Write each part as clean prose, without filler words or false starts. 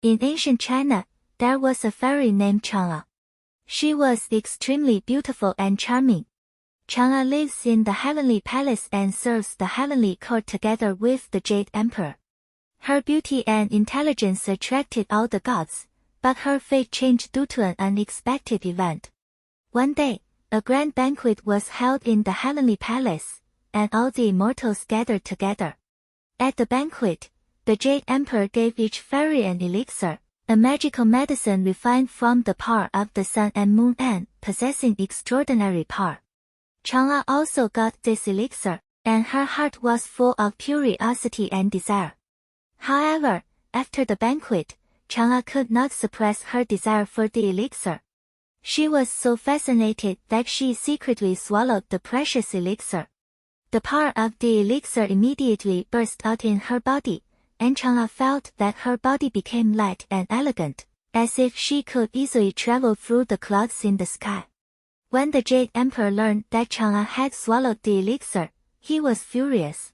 In ancient China, there was a fairy named Chang'e. She was extremely beautiful and charming. Chang'e lives in the heavenly palace and serves the heavenly court together with the Jade Emperor. Her beauty and intelligence attracted all the gods, but her fate changed due to an unexpected event. One day, a grand banquet was held in the heavenly palace, and all the immortals gathered together. At the banquet, the Jade Emperor gave each fairy an elixir, a magical medicine refined from the power of the sun and moon and possessing extraordinary power. Chang'e also got this elixir, and her heart was full of curiosity and desire. However, after the banquet, Chang'e could not suppress her desire for the elixir. She was so fascinated that she secretly swallowed the precious elixir. The power of the elixir immediately burst out in her body, and Chang'e felt that her body became light and elegant, as if she could easily travel through the clouds in the sky. When the Jade Emperor learned that Chang'e had swallowed the elixir, he was furious.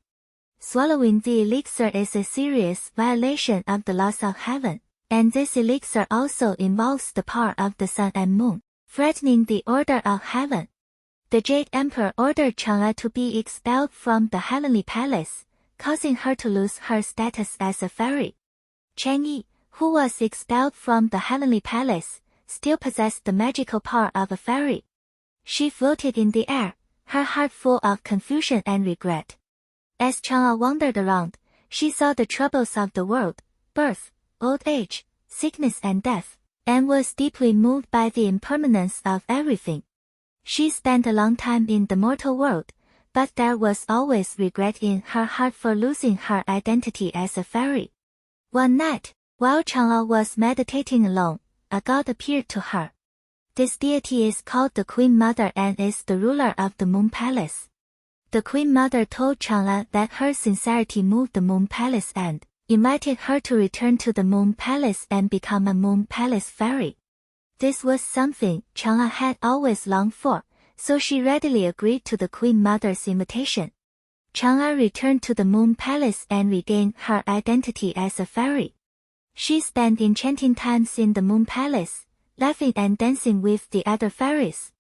Swallowing the elixir is a serious violation of the laws of heaven, and this elixir also involves the power of the sun and moon, threatening the order of heaven. The Jade Emperor ordered Chang'e to be expelled from the heavenly palace, causing her to lose her status as a fairy. Chang'e, who was expelled from the heavenly palace, still possessed the magical power of a fairy. She floated in the air, her heart full of confusion and regret. As Chang'e wandered around, she saw the troubles of the world, birth, old age, sickness and death, and was deeply moved by the impermanence of everything. She spent a long time in the mortal world, but there was always regret in her heart for losing her identity as a fairy. One night, while Chang'e was meditating alone, a god appeared to her. This deity is called the Queen Mother and is the ruler of the Moon Palace. The Queen Mother told Chang'e that her sincerity moved the Moon Palace and invited her to return to the Moon Palace and become a Moon Palace fairy. This was something Chang'e had always longed for, so she readily agreed to the Queen Mother's invitation. Chang'e returned to the Moon Palace and regained her identity as a fairy. She spent enchanting times in the Moon Palace, laughing and dancing with the other fairies.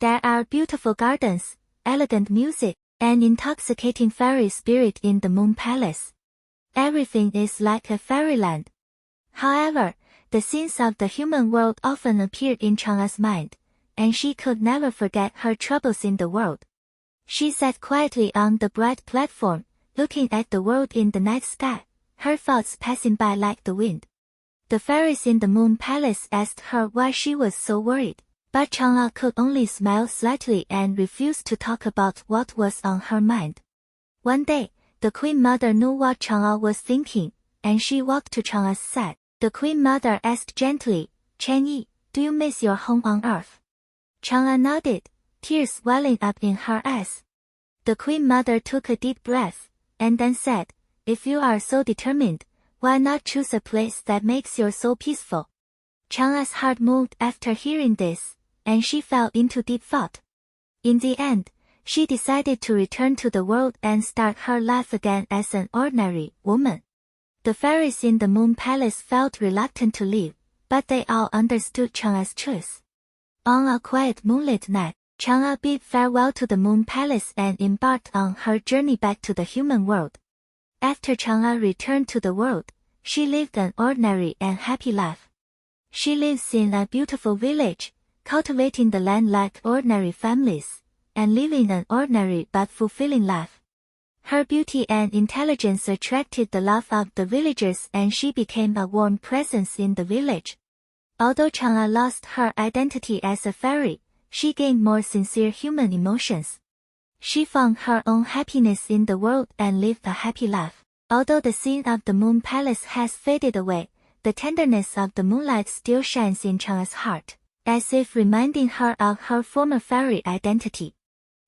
There are beautiful gardens, elegant music, and intoxicating fairy spirit in the Moon Palace. Everything is like a fairyland. However, the scenes of the human world often appeared in Chang'e's mind, and she could never forget her troubles in the world. She sat quietly on the bright platform, looking at the world in the night sky, her thoughts passing by like the wind. The fairies in the Moon Palace asked her why she was so worried, but Chang'e could only smile slightly and refused to talk about what was on her mind. One day, the Queen Mother knew what Chang'e was thinking, and she walked to Chang'e's side. The Queen Mother asked gently, "Chang'e, do you miss your home on earth?" Chang'e nodded, tears welling up in her eyes. The Queen Mother took a deep breath, and then said, "If you are so determined, why not choose a place that makes your soul peaceful?" Chang'e's heart moved after hearing this, and she fell into deep thought. In the end, she decided to return to the world and start her life again as an ordinary woman. The fairies in the Moon Palace felt reluctant to leave, but they all understood Chang'e's choice. On a quiet moonlit night, Chang'e bid farewell to the Moon Palace and embarked on her journey back to the human world. After Chang'e returned to the world, she lived an ordinary and happy life. She lives in a beautiful village, cultivating the land like ordinary families, and living an ordinary but fulfilling life. Her beauty and intelligence attracted the love of the villagers and she became a warm presence in the village. Although Chang'e lost her identity as a fairy, she gained more sincere human emotions. She found her own happiness in the world and lived a happy life. Although the scene of the Moon Palace has faded away, the tenderness of the moonlight still shines in Chang'e's heart, as if reminding her of her former fairy identity.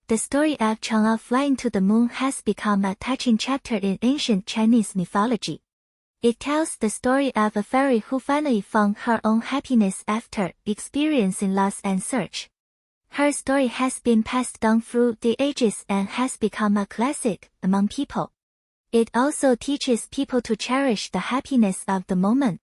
The story of Chang'e flying to the moon has become a touching chapter in ancient Chinese mythology. It tells the story of a fairy who finally found her own happiness after experiencing loss and search. Her story has been passed down through the ages and has become a classic among people. It also teaches people to cherish the happiness of the moment.